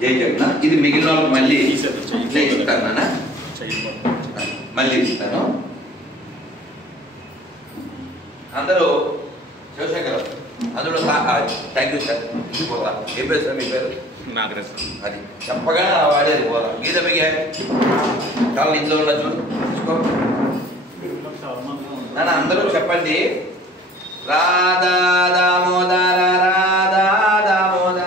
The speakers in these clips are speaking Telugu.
జై జగన్నాథ్. ఇది మిగిలిన వాళ్ళకి మళ్ళీ ఇస్తాను, మళ్ళీ ఇస్తాను. అందరూ శివశంకర్ అందులో థ్యాంక్ యూ సార్. పోతా ఏం పేరు సార్ మీ పేరు? నాగరాజ్. అది చెప్పగా వాడేది పోదా గీత మిగా చాలా ఇంట్లో ఉన్న చూసుకో నాన్న. అందరూ చెప్పండి. రాధా దామోదర రాధా దామోదర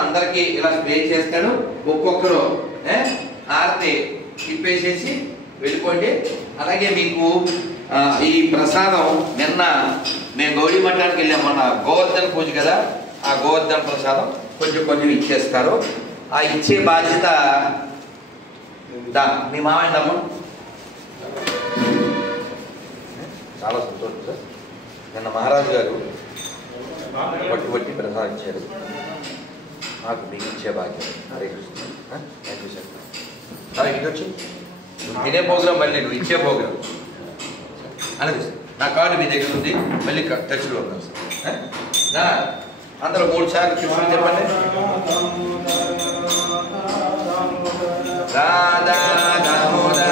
అందరికి ఇలా స్ప్రే చేస్తాడు. ఒక్కొక్కరు ఆర్తి తిప్పేసేసి వెళ్ళిపోండి. అలాగే మీకు ఈ ప్రసాదం నిన్న మేము గౌడీ మఠానికి వెళ్ళాం, మన గోవర్ధన పూజ కదా, ఆ గోవర్ధన ప్రసాదం కొంచెం కొంచెం ఇచ్చేస్తారు. ఆ ఇచ్చే బాధ్యత మీ మామయ్య అమ్మ. చాలా సంతోషం సార్. నిన్న మహారాజు గారు వట్టి ప్రసాదం ఇచ్చారు, నాకు మీకు ఇచ్చే బాధ్యత. Hare Krishna. Thank you sir. సరే ఇటు వచ్చి తినే ప్రోగ్రాం మళ్ళీ నువ్వు ఇచ్చే ప్రోగ్రాం అనేది సార్. నా కార్డు మీ దగ్గర ఉంది, మళ్ళీ టచ్లో ఉన్నాను సార్. అందరూ 3 సార్లు చెప్పండి. రాధా దామోదర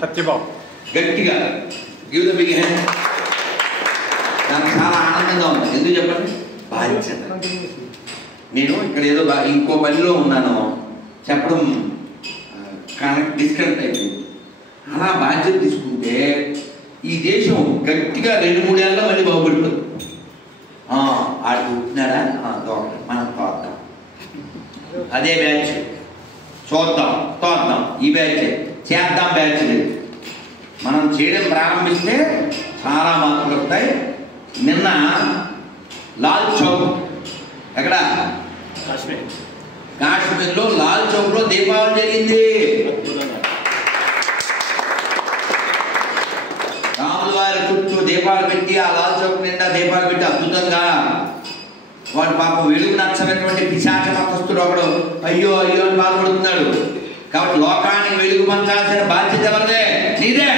సత్యబాబు గట్టిగా గివ్ ద బిగ్ హ్యాండ్. నాకు చాలా ఆనందంగా ఉంది. ఎందుకు చెప్పండి? బాధ్యత. నేను ఇక్కడ ఏదో ఇంకో పనిలో ఉన్నాను, చెప్పడం డిస్కనెక్ట్ అయిపోయింది. అలా బాధ్యత తీసుకుంటే ఈ దేశం గట్టిగా 2-3 ఏళ్ళలో మళ్ళీ బాగుపడుతుంది. ఆడికి ఉంటున్నారా మనం తోద్దాం, అదే బ్యాచ్ చూద్దాం తోద్దాం, ఈ బ్యాచ్ చేద్దాం బ్యాచ్ లేదు. మనం చేయడం ప్రారంభిస్తే చాలా మార్పులు వస్తాయి. నిన్న లాల్ చౌక్, ఎక్కడ కాశ్మీర్లో లాల్ చౌక్లో దీపావళి జరిగింది. రాముల వారి చుట్టూ దీపాలు పెట్టి ఆ లాల్ చౌక్ నిండా దీపాలు పెట్టి అద్భుతంగా వాడు పాపం వెలుగు నచ్చనటువంటి పిశాచ మతస్థుడు ఒకడు అయ్యో అయ్యో అని బాధపడుతున్నాడు. కాబట్టి లోకానికి వెలుగు పంచాల్సిన బాధ్యత ఎవరిదే? నీదే.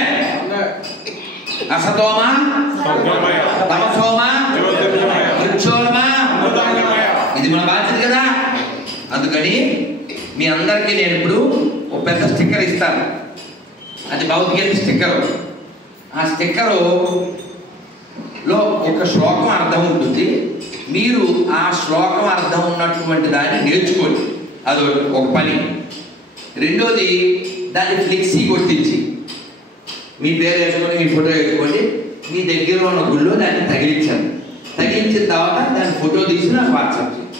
అసతోమా తమసోమా మృత్యోర్మా, ఇది మన బాధ్యత కదా. అందుకని మీ అందరికీ నేను ఇప్పుడు ఒక పెద్ద స్టిక్కర్ ఇస్తాను. అది భగవద్గీత స్టిక్కరు. ఆ స్టిక్కరులో ఒక శ్లోకం అర్థం ఉంటుంది. మీరు ఆ శ్లోకం అర్థం ఉన్నటువంటి దాన్ని నేర్చుకోండి, అది ఒక పని. రెండోది, దాన్ని ఫ్లెక్సీ కొట్టించి మీ పేరు వేసుకొని మీ ఫోటో వేసుకోండి, మీ దగ్గర ఉన్న గుళ్ళో దాన్ని తగిలించండి. తగిలించిన తర్వాత దాన్ని ఫోటో తీసి నాకు వాట్సాప్ చేయండి.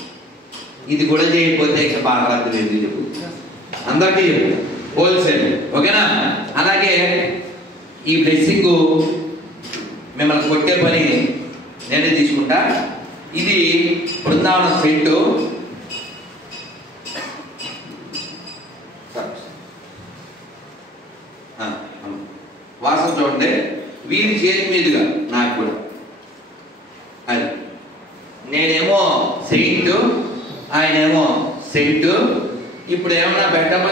ఇది కూడా చేయకపోతే ఇక బాగా లేదు చెప్పు, అందరికీ చెప్పు, హోల్సేల్, ఓకేనా? అలాగే ఈ బ్లెస్సింగ్ మిమ్మల్ని కొట్టే పని నేనే తీసుకుంటా. ఇది బృందావన సెంటు. వాసన చూడండి, వీరి చేతి మీదుగా నాకు కూడా అది. నేనేమో సెయింట్, ఆయనేమో సెంటు. ఇప్పుడు ఏమన్నా పెట్టమని